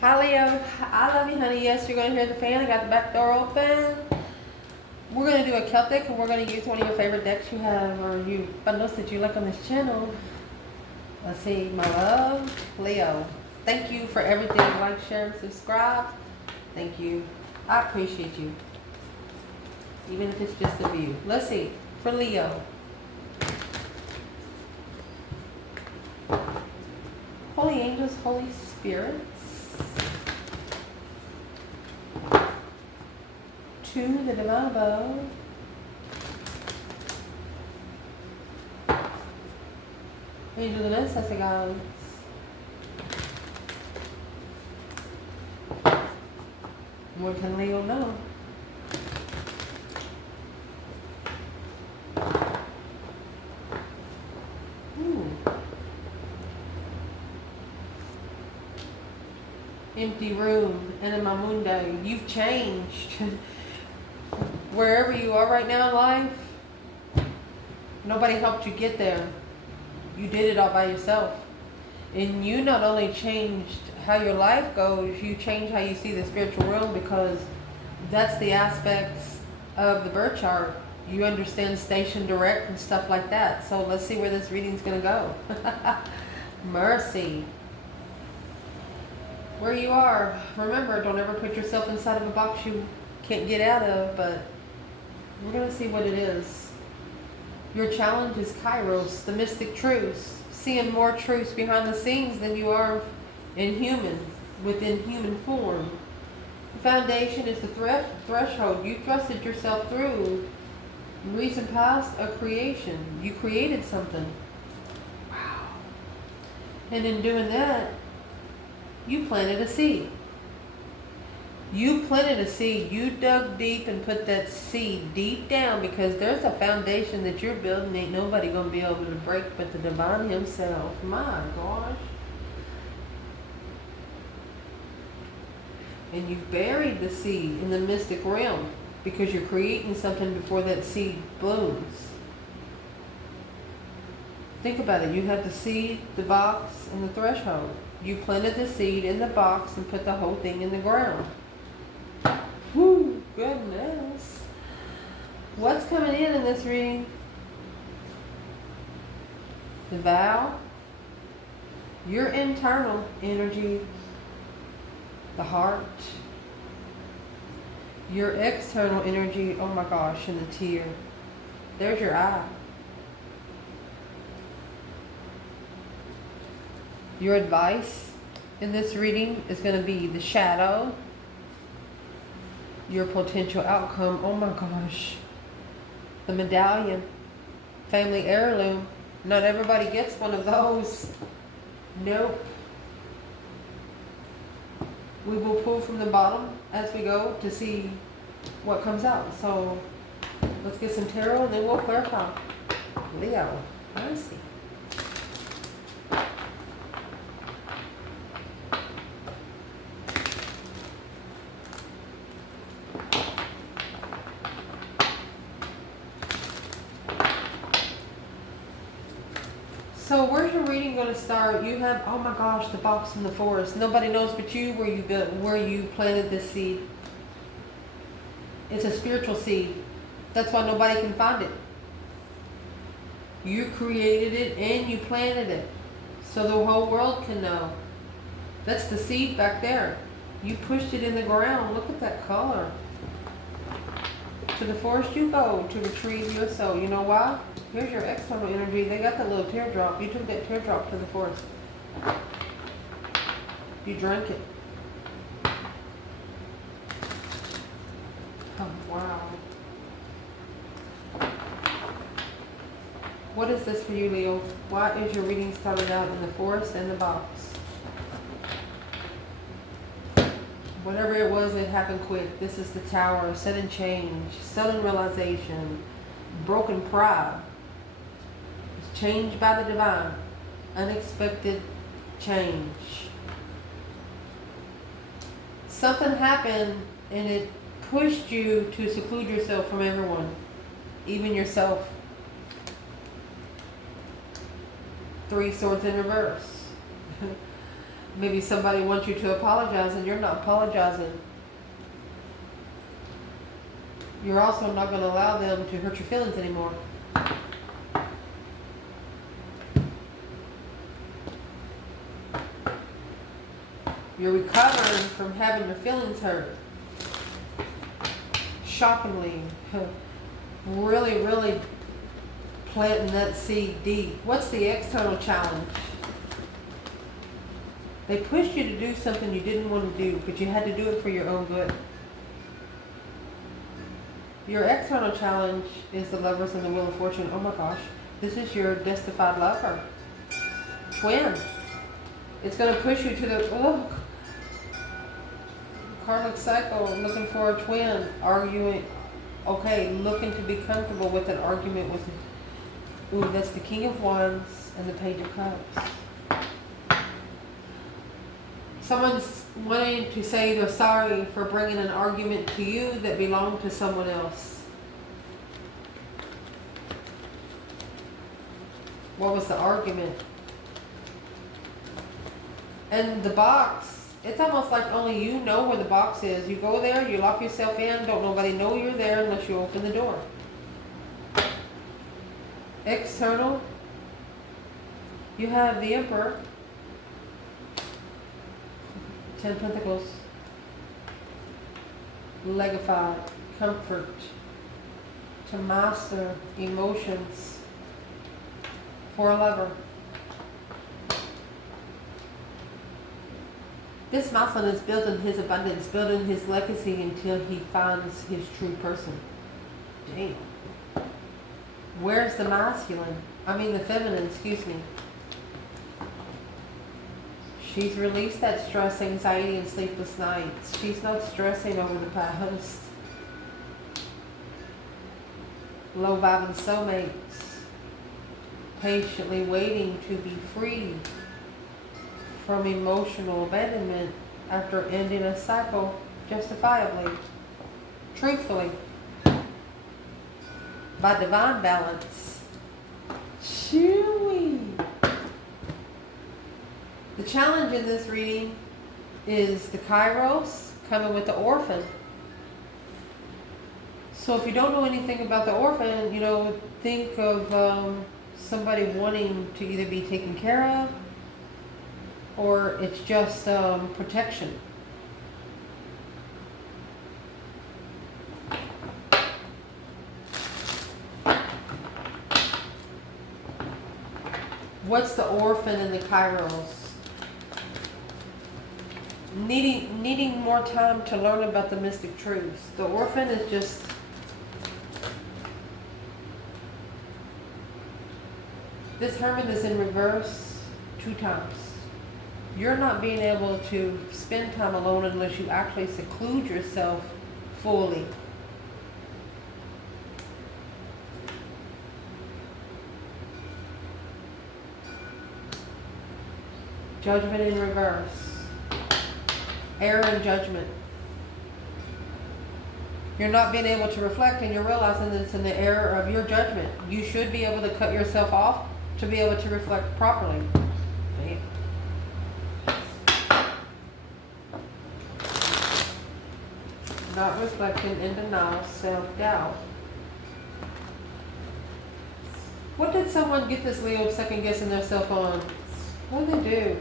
Hi Leo, I love you honey. Yes, you're going to hear the fan. I got the back door open. We're going to do a Celtic and we're going to use one of your favorite decks you have or you bundles that you like on this channel. Let's see, my love, Leo. Thank you for everything. Like, share, and subscribe. Thank you. I appreciate you. Even if it's just a view. Let's see, for Leo. Holy angels, Holy spirits. To the divine above. Angels and ancestor guides. What can Leo know? Empty room, Enema Mundo. You've changed. Wherever you are right now in life, nobody helped you get there. You did it all by yourself. And you not only changed how your life goes, you changed how you see the spiritual realm, because that's the aspects of the birth chart. You understand station direct and stuff like that. So let's see where this reading's going to go. Mercy. Where you are, remember, don't ever put yourself inside of a box you can't get out of, but we're going to see what it is. Your challenge is Kairos, the mystic truths, seeing more truths behind the scenes than you are within human form. The foundation is the threshold. You thrusted yourself through. Recent past, a creation. You created something. Wow. And in doing that, you planted a seed. You planted a seed. You dug deep and put that seed deep down, because there's a foundation that you're building ain't nobody going to be able to break but the divine himself. My gosh. And you've buried the seed in the mystic realm because you're creating something before that seed blooms. Think about it. You have the seed, the box, and the threshold. You planted the seed in the box and put the whole thing in the ground. Whew, goodness. What's coming in this reading? The vow, your internal energy, the heart, your external energy, oh my gosh, and the tear. There's your eye. Your advice in this reading is going to be the shadow, your potential outcome, oh my gosh, the medallion, family heirloom. Not everybody gets one of those. Nope. We will pull from the bottom as we go to see what comes out. So let's get some tarot and then we'll clarify. Leo, mercy. So where's your reading going to start? You have, oh my gosh, the box in the forest. Nobody knows but you where you planted this seed. It's a spiritual seed. That's why nobody can find it. You created it and you planted it, so the whole world can know. That's the seed back there. You pushed it in the ground. Look at that color. To the forest you go, to retrieve your soul. You know why? Here's your external energy. They got that little teardrop. You took that teardrop to the forest. You drank it. Oh, wow. What is this for you, Leo? Why is your reading started out in the forest and the box? Whatever it was, it happened quick. This is the tower. Sudden change. Sudden realization. Broken pride. Changed by the divine. Unexpected change. Something happened and it pushed you to seclude yourself from everyone, even yourself. Three swords in reverse. Maybe somebody wants you to apologize and you're not apologizing. You're also not going to allow them to hurt your feelings anymore. You're recovering from having your feelings hurt. Shockingly, really, really planting that seed deep. What's the external challenge? They pushed you to do something you didn't want to do, but you had to do it for your own good. Your external challenge is the Lovers and the Wheel of Fortune. Oh my gosh, this is your justified lover. Twin. It's going to push you to the karmic cycle, looking for a twin, arguing. Okay, looking to be comfortable with an argument with. Ooh, that's the King of Wands and the Page of Cups. Someone's wanting to say they're sorry for bringing an argument to you that belonged to someone else. What was the argument? And the box, it's almost like only you know where the box is. You go there, you lock yourself in, don't nobody know you're there unless you open the door. External, you have the Emperor. 10 Pentacles, legified, comfort, to master emotions, for a lover. This masculine is building his abundance, building his legacy until he finds his true person. Damn. Where's the masculine? I mean the feminine, excuse me. She's released that stress, anxiety, and sleepless nights. She's not stressing over the past. Low vibing soulmates. Patiently waiting to be free from emotional abandonment after ending a cycle justifiably, truthfully, by divine balance. Chewy. The challenge in this reading is the Kairos coming with the Orphan. So if you don't know anything about the Orphan, think of somebody wanting to either be taken care of or it's just protection. What's the Orphan and the Kairos? Needing more time to learn about the mystic truths. The Orphan is just this Hermit is in reverse 2 times. You're not being able to spend time alone unless you actually seclude yourself fully. Judgment in reverse. Error and judgment. You're not being able to reflect and you're realizing that it's in the error of your judgment. You should be able to cut yourself off to be able to reflect properly. Not reflecting, in denial, self-doubt. What did someone get this Leo second guessing themselves on? What did they do?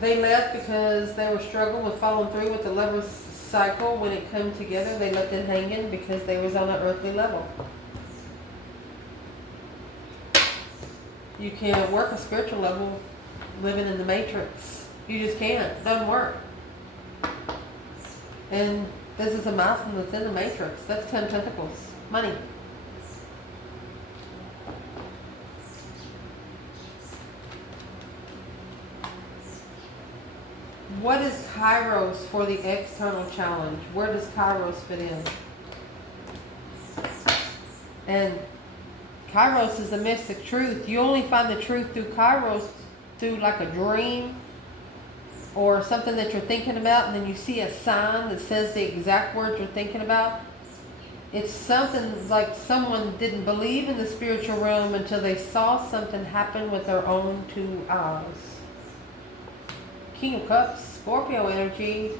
They left because they were struggling with following through with the Lover's cycle. When it came together, they left it hanging because they was on an earthly level. You can't work a spiritual level living in the matrix. You just can't. It doesn't work. And this is a masculine that's in the matrix. That's 10 Pentacles. Money. What is Kairos for the external challenge? Where does Kairos fit in? And Kairos is the mystic truth. You only find the truth through Kairos, through like a dream or something that you're thinking about, and then you see a sign that says the exact words you're thinking about. It's something like someone didn't believe in the spiritual realm until they saw something happen with their own two eyes. King of Cups, Scorpio energy,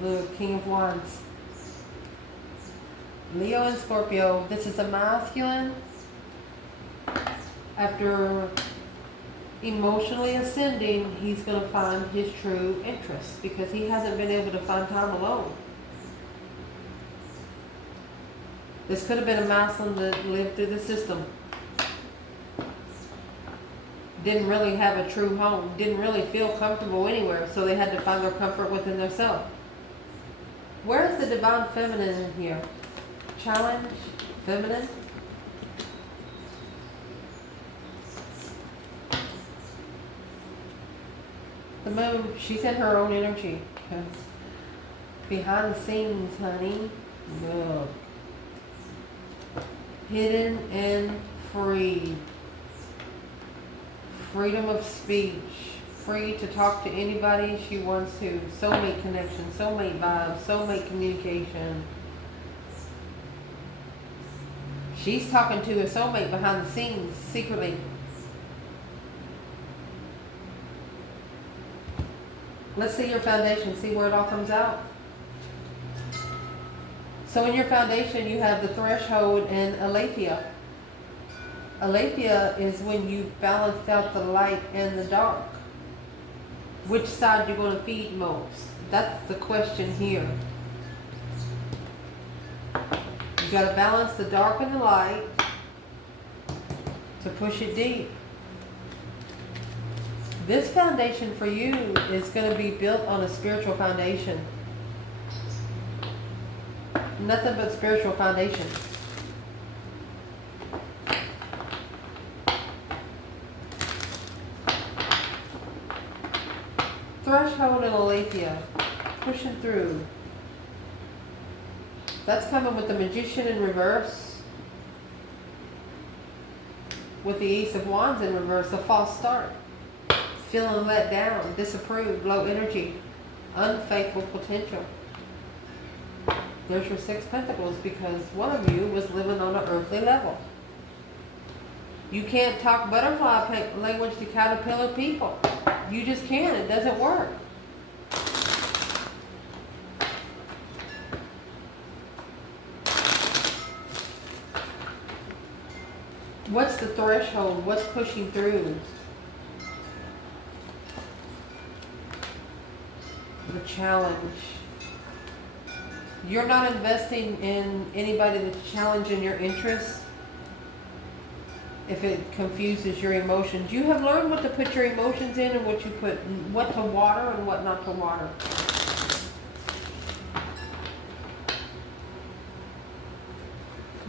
the King of Wands. Leo and Scorpio, this is a masculine. After emotionally ascending, he's going to find his true interest because he hasn't been able to find time alone. This could have been a masculine that lived through the system. Didn't really have a true home. Didn't really feel comfortable anywhere, so they had to find their comfort within themselves. Where's the divine feminine in here? Challenge, feminine. The moon, she's in her own energy. Behind the scenes, honey. Look. Hidden and free. Freedom of speech. Free to talk to anybody she wants to. Soulmate connection, soulmate vibes, soulmate communication. She's talking to a soulmate behind the scenes, secretly. Let's see your foundation, see where it all comes out. So in your foundation, you have the threshold and aletheia. Aletheia is when you balance out the light and the dark. Which side you're going to feed most? That's the question here. You got to balance the dark and the light to push it deep. This foundation for you is going to be built on a spiritual foundation. Nothing but spiritual foundation. Threshold and aletheia. Pushing through. That's coming with the Magician in reverse. With the Ace of Wands in reverse, a false start. Feeling let down, disapproved, low energy, unfaithful potential. There's your 6 Pentacles because one of you was living on an earthly level. You can't talk butterfly language to caterpillar people. You just can't. It doesn't work. What's the threshold? What's pushing through? The challenge. You're not investing in anybody that's challenging your interests if it confuses your emotions. You have learned what to put your emotions in and what you put, what to water and what not to water.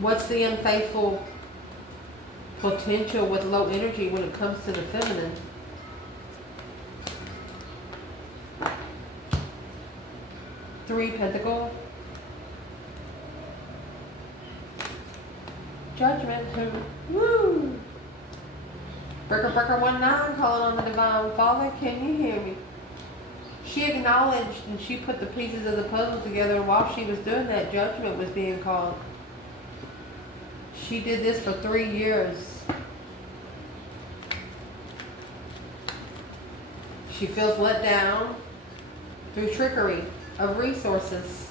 What's the unfaithful potential with low energy when it comes to the feminine? Three Pentacles. Judgment. Woo! Breaker 19 calling on the Divine Father. Can you hear me? She acknowledged and she put the pieces of the puzzle together, and while she was doing that, judgment was being called. She did this for 3 years. She feels let down through trickery of resources.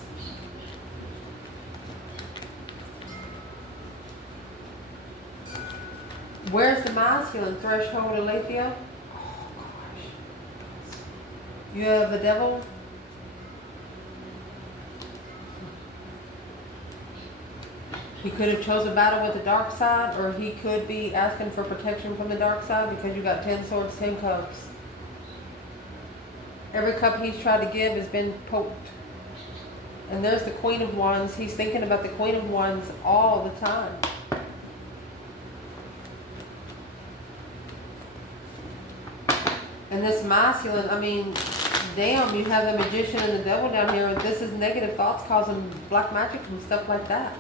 Where's the masculine? Threshold, aletheia. Oh gosh. You have the devil. He could have chosen battle with the dark side, or he could be asking for protection from the dark side because you got 10 swords, 10 cups. Every cup he's tried to give has been poked. And there's the Queen of Wands. He's thinking about the Queen of Wands all the time. And this masculine, I mean, damn, you have the Magician and the Devil down here. This is negative thoughts causing black magic and stuff like that.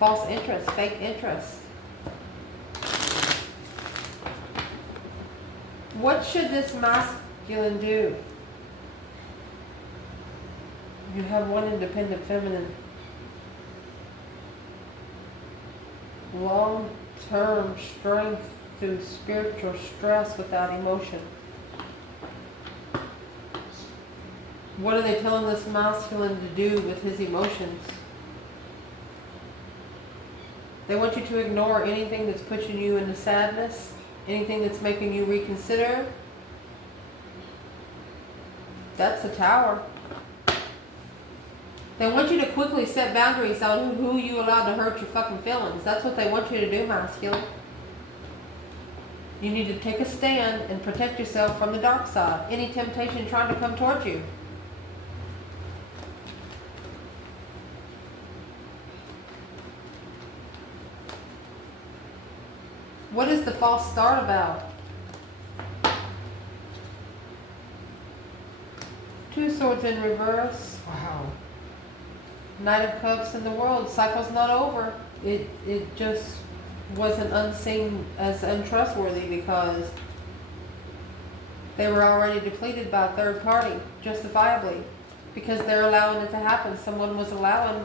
False interest, fake interest. What should this masculine do? You have one independent feminine. long-term strength through spiritual stress without emotion. What are they telling this masculine to do with his emotions? They want you to ignore anything that's pushing you into sadness, anything that's making you reconsider. That's the Tower. They want you to quickly set boundaries on who you allow to hurt your fucking feelings. That's what they want you to do, masculine. You need to take a stand and protect yourself from the dark side. Any temptation trying to come towards you. What is the false start about? Two swords in reverse. Wow. Knight of Cups in the world. Cycle's not over. It just wasn't unseen as untrustworthy because they were already depleted by a third party, justifiably, because they're allowing it to happen. Someone was allowing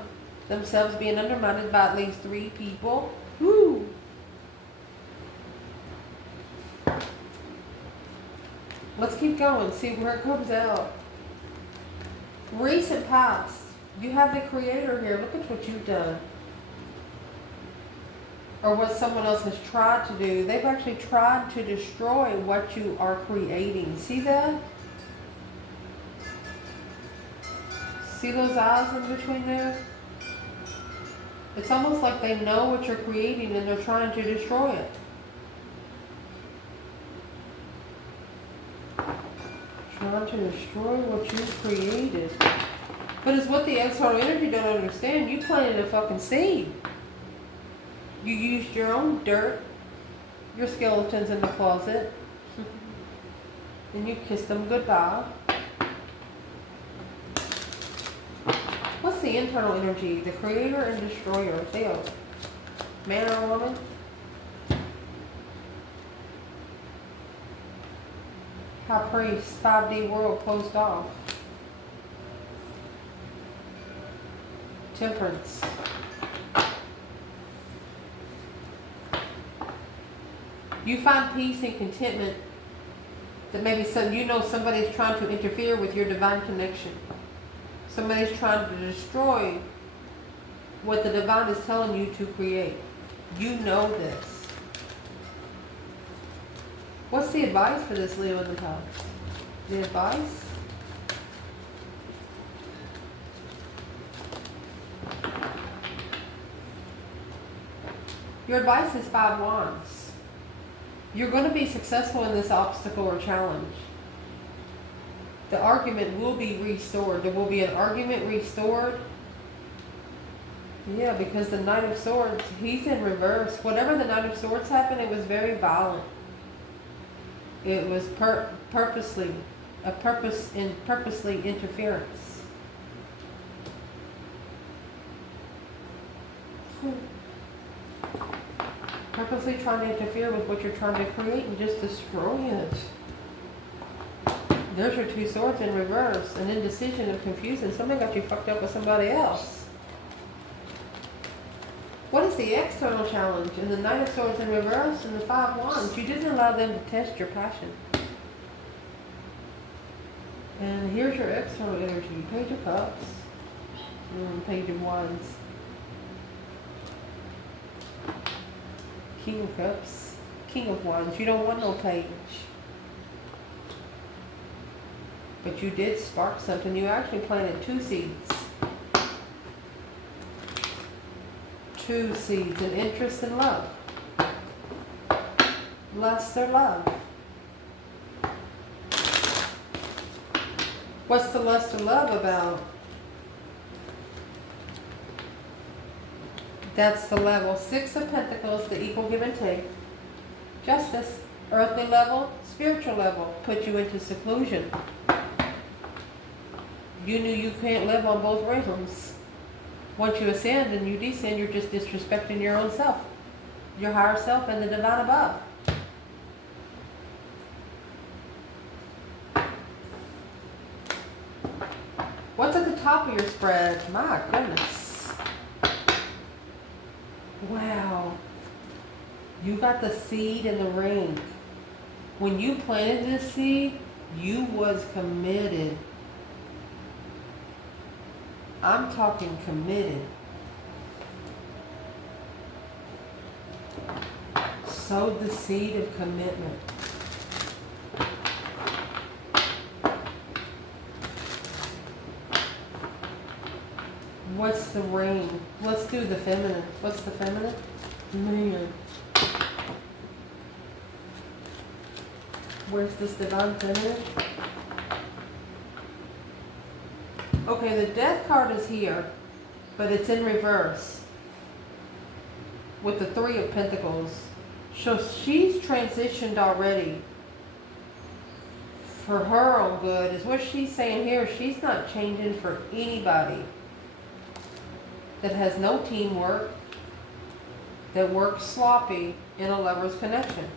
themselves being undermined by at least 3 people. Woo! Let's keep going, see where it comes out. Recent past. You have the Creator here. Look at what you've done. Or what someone else has tried to do. They've actually tried to destroy what you are creating. See that? See those eyes in between there? It's almost like they know what you're creating and they're trying to destroy it. Trying to destroy what you created. But it's what the external energy don't understand. You planted a fucking seed. You used your own dirt, your skeletons in the closet, and you kissed them goodbye. What's the internal energy? The creator and destroyer. Theo. Man or woman? High priest, 5D world closed off. Temperance. You find peace and contentment that maybe somebody's trying to interfere with your divine connection. Somebody's trying to destroy what the divine is telling you to create. You know this. What's the advice for this Leo in the house? The advice? Your advice is 5 wands. You're going to be successful in this obstacle or challenge. The argument will be restored. There will be an argument restored. Yeah, because the Knight of Swords, he's in reverse. Whatever the Knight of Swords happened, it was very violent. It was purposely interference. Purposely trying to interfere with what you're trying to create and just destroy it. There's your 2 swords in reverse. An indecision and confusion. Somebody got you fucked up with somebody else. What is the external challenge? In the Knight of Swords in reverse and the 5 wands. You didn't allow them to test your passion. And here's your external energy. Page of Cups. Page of Wands. King of Cups. King of Wands. You don't want no page. But you did spark something. You actually planted 2 seeds. 2 seeds. An interest in love. Lust or love. What's the lust or love about? That's the level 6 of Pentacles, the equal give and take. Justice. Earthly level, spiritual level. Put you into seclusion. You knew you can't live on both realms. Once you ascend and you descend, you're just disrespecting your own self. Your higher self and the divine above. What's at the top of your spread? My goodness. Wow. You got the seed in the ring. When you planted this seed, you was committed. I'm talking committed. Sowed the seed of commitment. What's the ring? Let's do the feminine. What's the feminine? Man. Where's this divine feminine? Okay, the death card is here, but it's in reverse with the Three of Pentacles. So she's transitioned already for her own good, is what she's saying here. She's not changing for anybody that has no teamwork, that works sloppy in a lover's connection.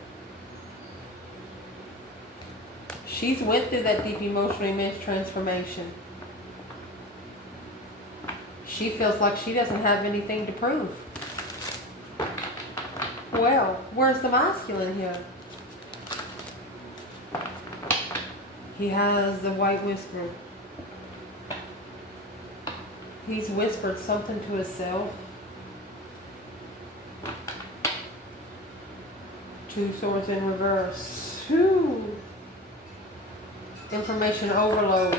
She's went through that deep emotional image transformation. She feels like she doesn't have anything to prove. Well, where's the masculine here? He has the white whisper. He's whispered something to himself. Two swords in reverse. Whew. Information overload.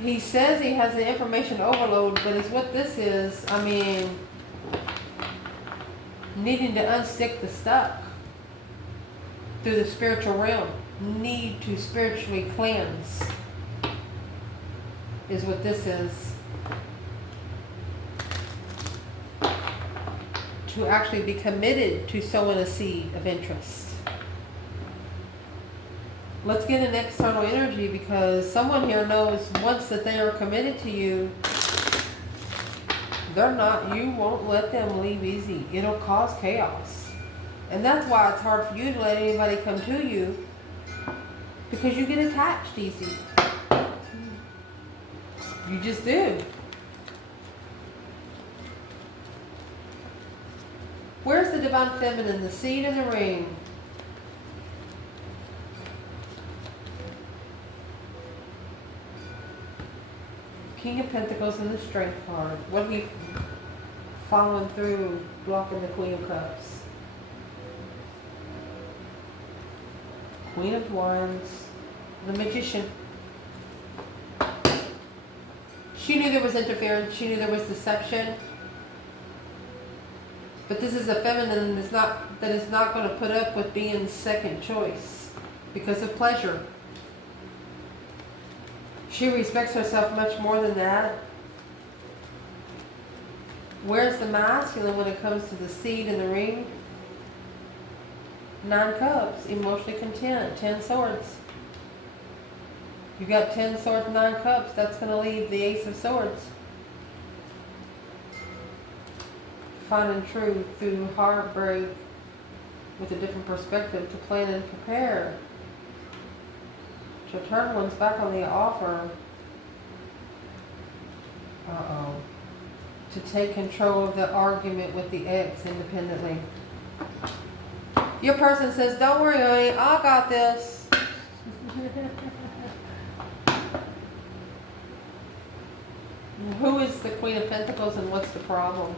He says he has the information overload, but it's what this is. I mean, needing to unstick the stuck through the spiritual realm. Need to spiritually cleanse is what this is. To actually be committed to sowing a seed of interest. Let's get an external energy, because someone here knows once that they are committed to you, you won't let them leave easy. It'll cause chaos. And that's why it's hard for you to let anybody come to you, because you get attached easy. You just do. Where's the divine feminine, the seed in the ring? King of Pentacles and the Strength card. What he following through, blocking the Queen of Cups. Queen of Wands. The Magician. She knew there was interference. She knew there was deception. But this is a feminine that is not going to put up with being second choice because of pleasure. She respects herself much more than that. Where's the masculine when it comes to the seed in the ring? 9 cups, emotionally content, 10 swords. You got 10 swords, 9 cups. That's going to leave the Ace of Swords. Finding truth through heartbreak with a different perspective, to plan and prepare. To turn one's back on the offer. To take control of the argument with the ex independently. Your person says, don't worry, honey, I got this. Who is the Queen of Pentacles and what's the problem?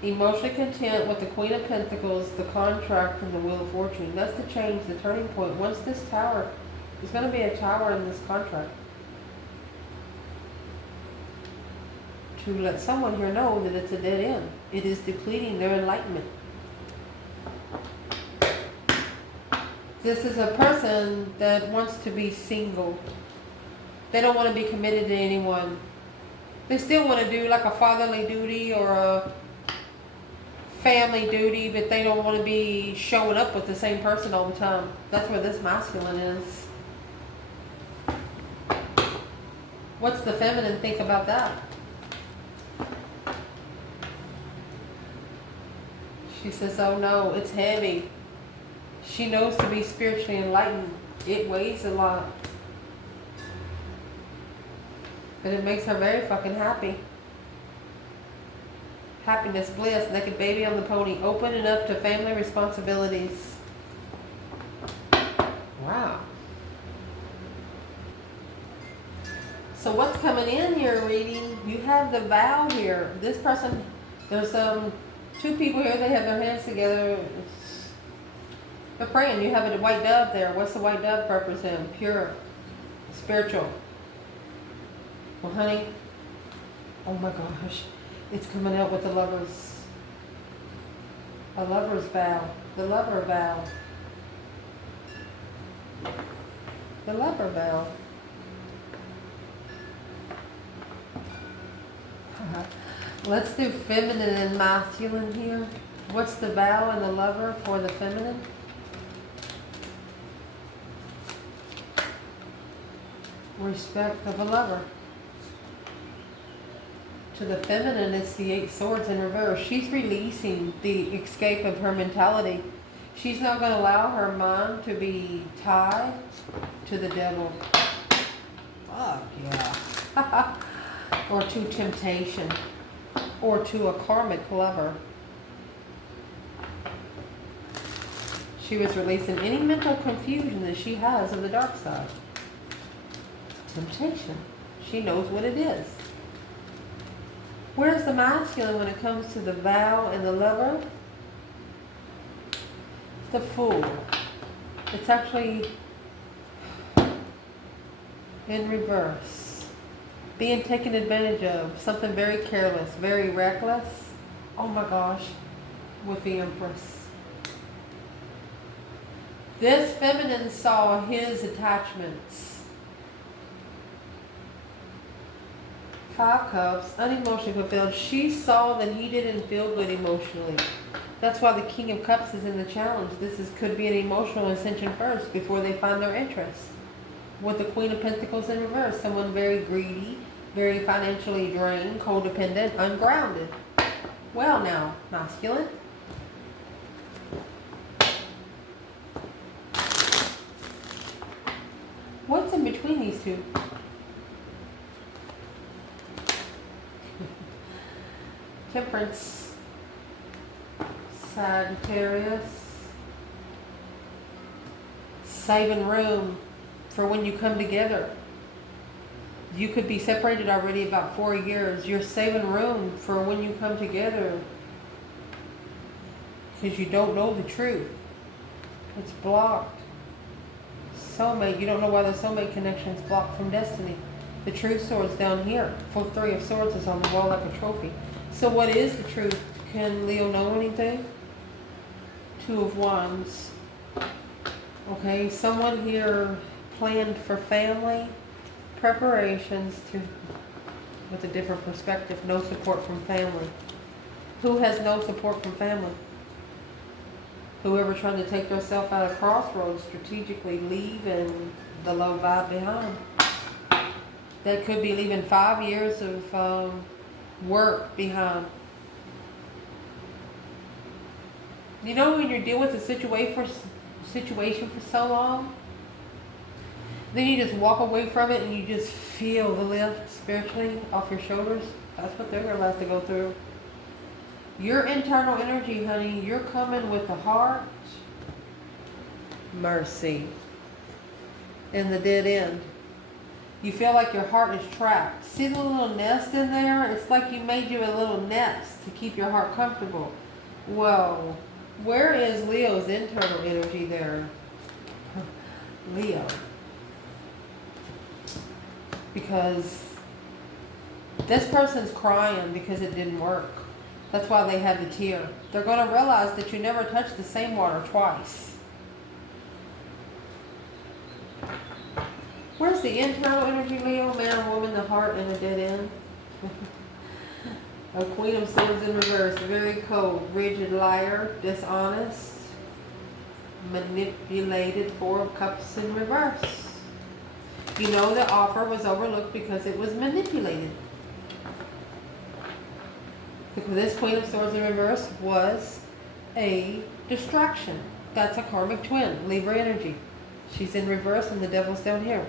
Emotionally content with the Queen of Pentacles, the contract, and the Wheel of Fortune. That's the change, the turning point. Once this tower, there's going to be a tower in this contract. To let someone here know that it's a dead end. It is depleting their enlightenment. This is a person that wants to be single. They don't want to be committed to anyone. They still want to do like a fatherly duty or a family duty, but they don't want to be showing up with the same person all the time. That's where this masculine is. What's the feminine think about that? She says, oh no, it's heavy. She knows to be spiritually enlightened. It weighs a lot. And it makes her very fucking happy. Happiness, bliss, naked baby on the pony, opening up to family responsibilities. Wow. So what's coming in your reading? You have the vow here. This person, there's two people here, they have their hands together. They're praying. You have a white dove there. What's the white dove represent? Pure, spiritual. Well, honey, oh my gosh, it's coming out with the lovers. A lover's vow. The lover vow. The lover vow. Let's do feminine and masculine here. What's the vow and the lover for the feminine? Respect of a lover. To the feminine, it's the 8 swords in reverse. She's releasing the escape of her mentality. She's not going to allow her mind to be tied to the devil. Fuck yeah. Or to temptation. Or to a karmic lover. She was releasing any mental confusion that she has of the dark side. Temptation. She knows what it is. Where's the masculine when it comes to the vow and the lover? The Fool. It's actually in reverse. Being taken advantage of. Something very careless, very reckless. Oh my gosh. With the Empress. This feminine saw his attachments. 5 cups, unemotionally fulfilled. She saw that he didn't feel good emotionally. That's why the King of Cups is in the challenge. Could be an emotional ascension first before they find their interest. With the Queen of Pentacles in reverse, someone very greedy, very financially drained, codependent, ungrounded. Well now, masculine. What's in between these two? Temperance. Sagittarius. Saving room for when you come together. You could be separated already about 4 years. You're saving room for when you come together. Because you don't know the truth. It's blocked. Soulmate. You don't know why the soulmate connection is blocked from destiny. The true sword's down here. Full 3 of swords is on the wall like a trophy. So what is the truth? Can Leo know anything? 2 of Wands. Okay, someone here planned for family preparations with a different perspective. No support from family. Who has no support from family? Whoever trying to take themselves out of crossroads, strategically leaving the low vibe behind. They could be leaving 5 years of work behind. You know when you're dealing with a situation for so long, then you just walk away from it and you just feel the lift spiritually off your shoulders. That's what they're going to have to go through. Your internal energy, honey, you're coming with the heart, mercy, and the dead end. You feel like your heart is trapped. See the little nest in there? It's like you made you a little nest to keep your heart comfortable. Whoa. Where is Leo's internal energy there? Leo. Because this person's crying because it didn't work. That's why they have the tear. They're going to realize that you never touched the same water twice. Where's the internal energy, Leo? Man or woman, the heart, and the dead end? A Queen of Swords in reverse. Very cold, rigid, liar, dishonest, manipulated. 4 of Cups in reverse. You know the offer was overlooked because it was manipulated. This Queen of Swords in reverse was a distraction. That's a karmic twin, Libra energy. She's in reverse and the devil's down here.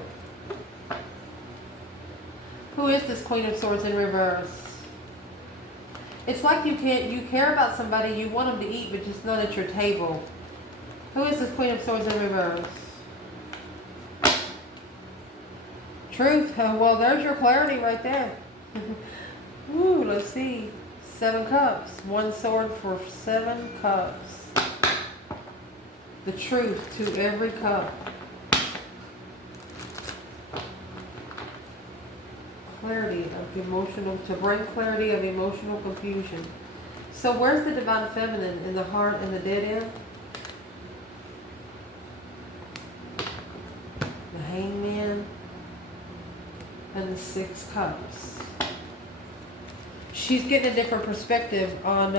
Who is this Queen of Swords in reverse? It's like you care about somebody, you want them to eat, but just not at your table. Who is this Queen of Swords in reverse? Truth. Well, there's your clarity right there. Ooh, let's see. 7 cups. 1 sword for 7 cups. The truth to every cup. Clarity of emotional, to bring clarity of emotional confusion. So where's the divine feminine? In the heart and the dead end? The hangman and the 6 cups. She's getting a different perspective on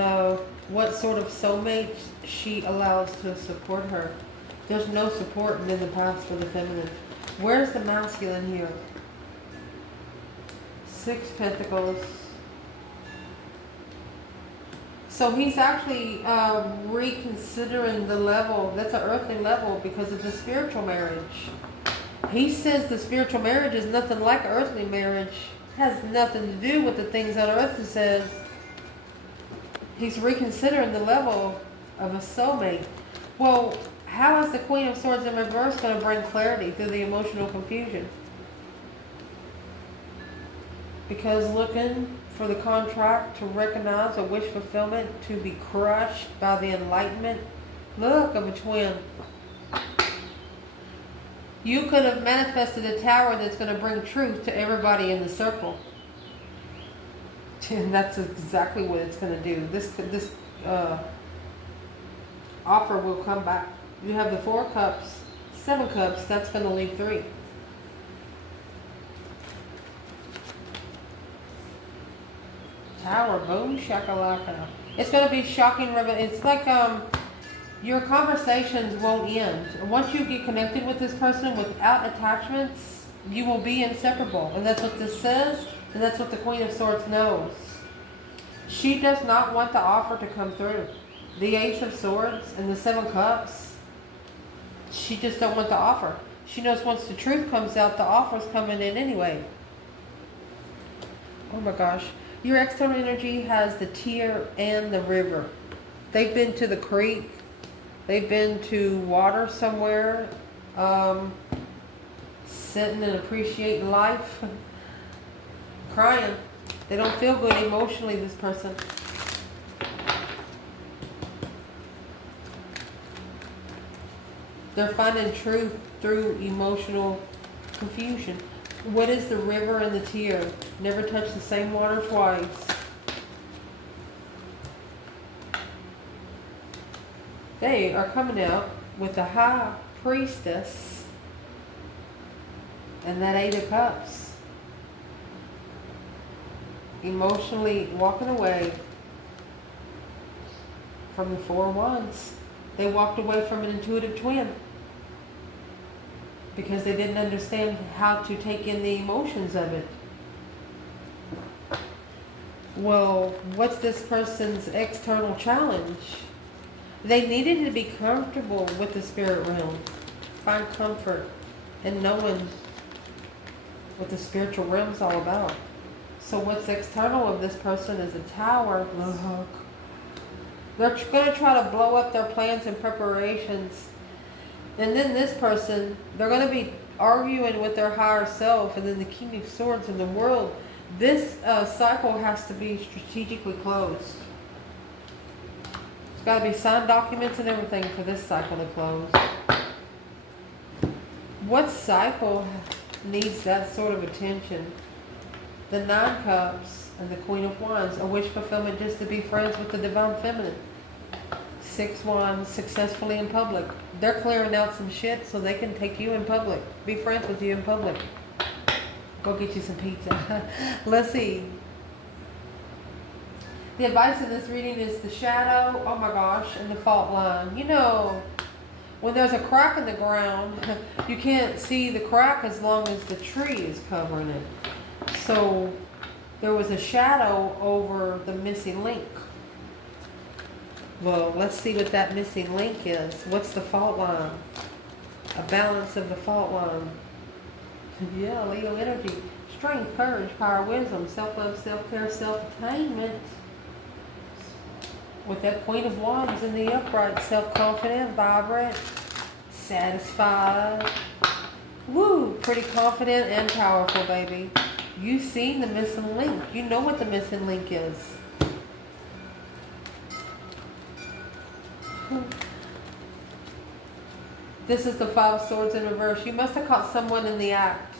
what sort of soulmate she allows to support her. There's no support in the past for the feminine. Where's the masculine here? 6 Pentacles. So he's actually reconsidering the level. That's an earthly level because of the spiritual marriage. He says the spiritual marriage is nothing like earthly marriage. Has nothing to do with the things on earth, he says. He's reconsidering the level of a soulmate. Well, how is the Queen of Swords in reverse going to bring clarity through the emotional confusion? Because looking for the contract to recognize a wish fulfillment to be crushed by the enlightenment. Look, of a twin. You could have manifested a tower that's going to bring truth to everybody in the circle. And that's exactly what it's going to do. This offer will come back. You have the 4 cups, 7 cups, that's going to leave 3. Tower, boom, shakalaka. It's going to be shocking. It's like your conversations won't end. Once you get connected with this person without attachments, you will be inseparable. And that's what this says, and that's what the Queen of Swords knows. She does not want the offer to come through. The Ace of Swords and the 7 Cups, she just don't want the offer. She knows once the truth comes out, the offer's coming in anyway. Oh my gosh. Your external energy has the tear and the river. They've been to the creek. They've been to water somewhere. Sitting and appreciating life. Crying. They don't feel good emotionally, this person. They're finding truth through emotional confusion. What is the river and the tear? Never touch the same water twice. They are coming out with the High Priestess and that 8 of Cups. Emotionally walking away from the 4 of Wands. They walked away from an intuitive twin because they didn't understand how to take in the emotions of it. Well, what's this person's external challenge? They needed to be comfortable with the spirit realm. Find comfort in knowing what the spiritual realm is all about. So what's external of this person is a Tower. Look. They're going to try to blow up their plans and preparations. And then this person, they're going to be arguing with their higher self. And then the King of Swords in the world. This cycle has to be strategically closed. There's got to be signed documents and everything for this cycle to close. What cycle needs that sort of attention? The 9 Cups and the Queen of Wands. A wish fulfillment just to be friends with the Divine Feminine. 6 Wands, successfully in public. They're clearing out some shit so they can take you in public. Be friends with you in public. Go get you some pizza. Let's see. The advice in this reading is the shadow, oh my gosh, and the fault line. You know, when there's a crack in the ground, you can't see the crack as long as the tree is covering it. So there was a shadow over the missing link. Well, let's see what that missing link is. What's the fault line? A balance of the fault line. Yeah, Leo energy. Strength, courage, power, wisdom, self-love, self-care, self-attainment. With that Queen of Wands in the upright, self-confident, vibrant, satisfied. Woo, pretty confident and powerful, baby. You've seen the missing link. You know what the missing link is. This is the Five of Swords in reverse. You must have caught someone in the act.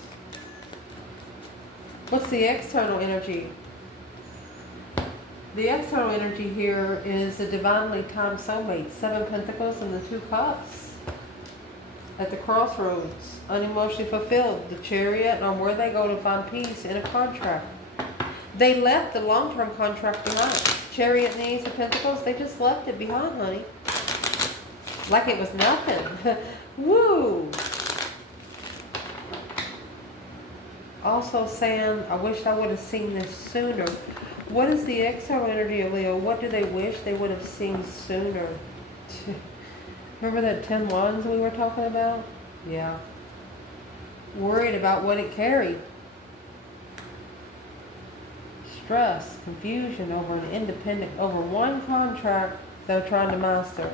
What's the external energy? The external energy here is a divinely timed soulmate. 7 Pentacles and the 2 Cups. At the crossroads, unemotionally fulfilled. The Chariot, on where they go to find peace in a contract. They left the long-term contract behind. Chariot and the Ace of Pentacles, they just left it behind, honey. Like it was nothing. Woo! Also saying, I wish I would have seen this sooner. What is the external energy of Leo? What do they wish they would have seen sooner? Remember that 10 Wands we were talking about? Yeah. Worried about what it carried. Stress, confusion over an independent, over one contract they're trying to master.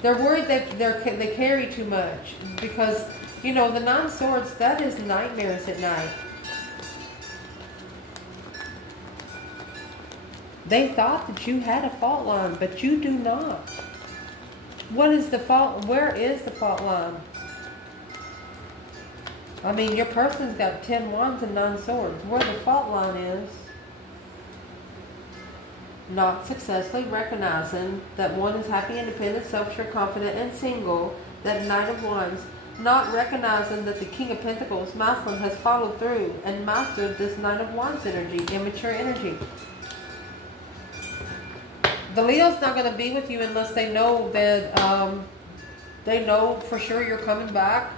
They're worried that they carry too much because, you know, the 9 Swords, that is nightmares at night. They thought that you had a fault line, but you do not. What is the fault? Where is the fault line? I mean, your person's got 10 Wands and 9 Swords. Where the fault line is, not successfully recognizing that one is happy, independent, self-sure, confident, and single, that Knight of Wands, not recognizing that the King of Pentacles, masculine, has followed through and mastered this Knight of Wands energy, immature energy. The Leo's not going to be with you unless they know that, they know for sure you're coming back.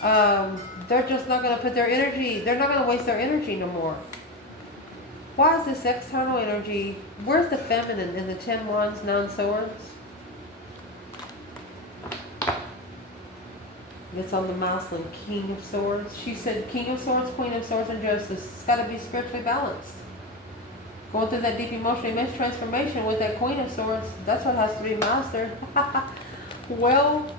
They're just not going to put their energy, they're not going to waste their energy no more. Why is this external energy, where's the feminine in the 10 Wands, 9 Swords? It's on the masculine, King of Swords. She said King of Swords, Queen of Swords, and Justice. It's got to be spiritually balanced. Going through that deep emotional image transformation with that Queen of Swords, that's what has to be mastered. Well,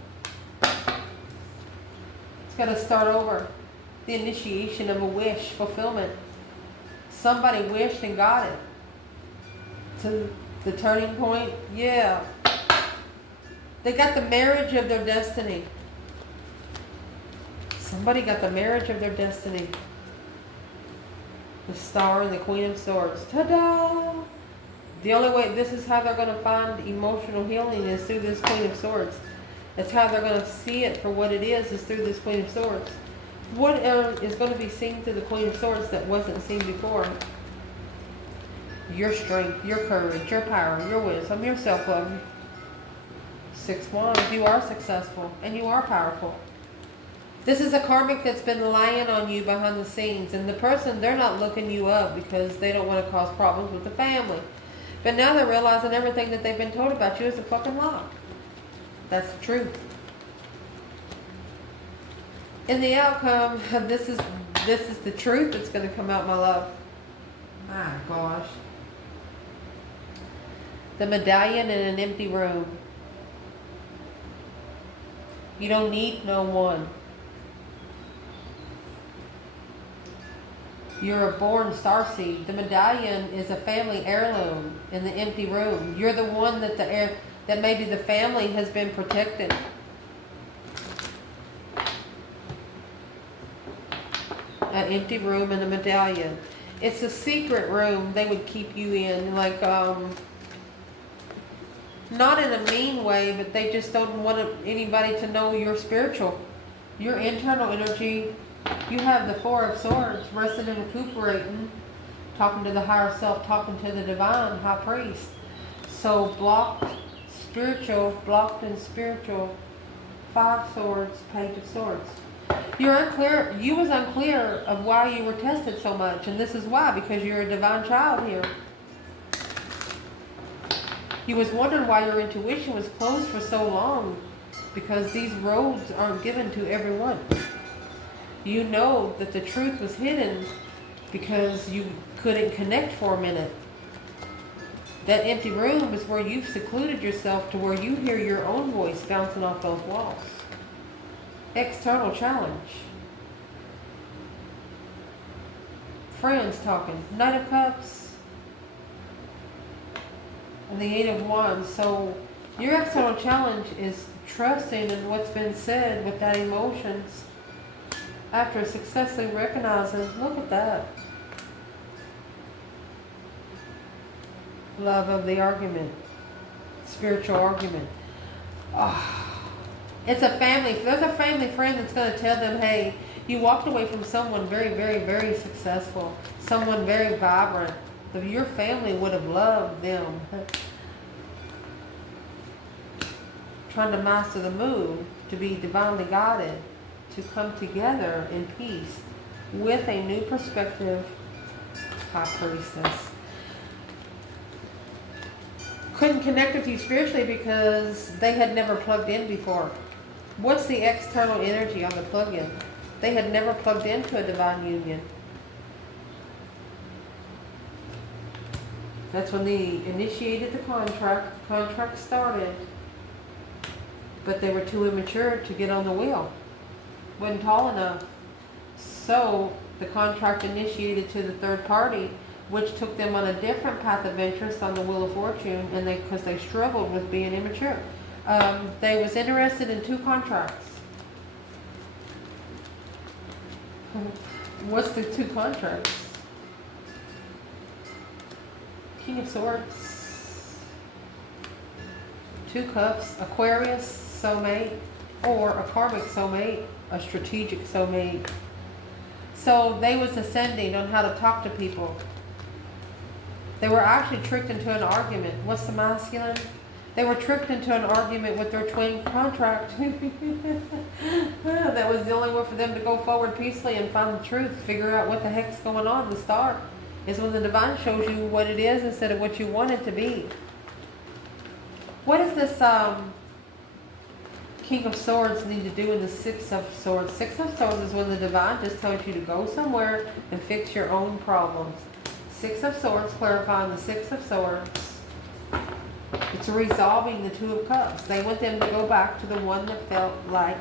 it's got to start over. The initiation of a wish, fulfillment. Somebody wished and got it. To the turning point, yeah. They got the marriage of their destiny. Somebody got the marriage of their destiny. The Star and the Queen of Swords. Ta-da! The only way, this is how they're going to find emotional healing is through this Queen of Swords. It's how they're going to see it for what it is through this Queen of Swords. What is going to be seen through the Queen of Swords that wasn't seen before? Your strength, your courage, your power, your wisdom, your self-love. 6 Wands, you are successful and you are powerful. This is a karmic that's been lying on you behind the scenes. And the person, they're not looking you up because they don't want to cause problems with the family. But now they're realizing everything that they've been told about you is a fucking lie. That's the truth. In the outcome, this is the truth that's going to come out, my love. My gosh. The medallion in an empty room. You don't need no one. You're a born starseed. The medallion is a family heirloom in the empty room. You're the one that that maybe the family has been protecting. An empty room and a medallion. It's a secret room they would keep you in, like not in a mean way, but they just don't want anybody to know you're spiritual. Your internal energy. You have the 4 of Swords, resting and recuperating, talking to the higher self, talking to the divine high priest. So blocked and spiritual. 5 Swords, Page of Swords. You're unclear. You was unclear of why you were tested so much, and this is why, because you're a divine child here. You was wondering why your intuition was closed for so long. because these roads aren't given to everyone. You know that the truth was hidden because you couldn't connect for a minute. That empty room is where you've secluded yourself to where you hear your own voice bouncing off those walls. External challenge. Friends talking. Knight of Cups. And the Eight of Wands. So your external challenge is trusting in what's been said without emotions. After successfully recognizing, look at that. Love of the argument. Spiritual argument. Oh, it's a family. There's a family friend that's going to tell them, hey, you walked away from someone very, very, very successful. Someone very vibrant. Your family would have loved them. Trying to master the move, to be divinely guided, to come together in peace with a new perspective. High Priestess. Couldn't connect with you spiritually because they had never plugged in before. What's the external energy on the plug-in? They had never plugged into a divine union. That's when they initiated the contract. The contract started. But they were too immature to get on the wheel. Wasn't tall enough. So the contract initiated to the third party, which took them on a different path of interest on the Wheel of Fortune, and because they struggled with being immature. They was interested in two contracts. What's the two contracts? King of Swords, Two Cups, Aquarius, soulmate, or a karmic soulmate, a strategic soulmate. So they was ascending on how to talk to people. They were actually tricked into an argument. What's the masculine? They were tricked into an argument with their twin contract. That was the only way for them to go forward peacefully and find the truth. Figure out what the heck's going on. The start is when the divine shows you what it is instead of what you want it to be. What does this King of Swords need to do in the Six of Swords? Six of Swords is when the divine just tells you to go somewhere and fix your own problems. Six of Swords, clarifying the Six of Swords. It's resolving the Two of Cups. They want them to go back to the one that felt like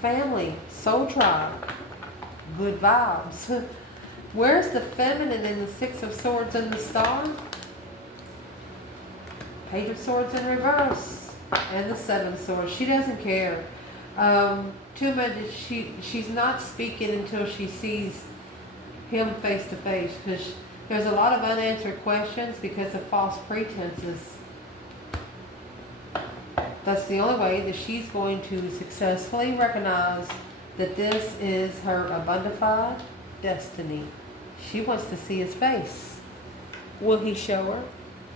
family, soul tribe, good vibes. Where's the feminine in the Six of Swords and the Star? Page of Swords in reverse. And the Seven of Swords. She doesn't care. Too much. She's not speaking until she sees him face to face, because there's a lot of unanswered questions because of false pretenses. That's the only way that she's going to successfully recognize that this is her abundified destiny. She wants to see his face. Will he show her?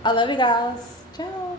I love you guys. Ciao.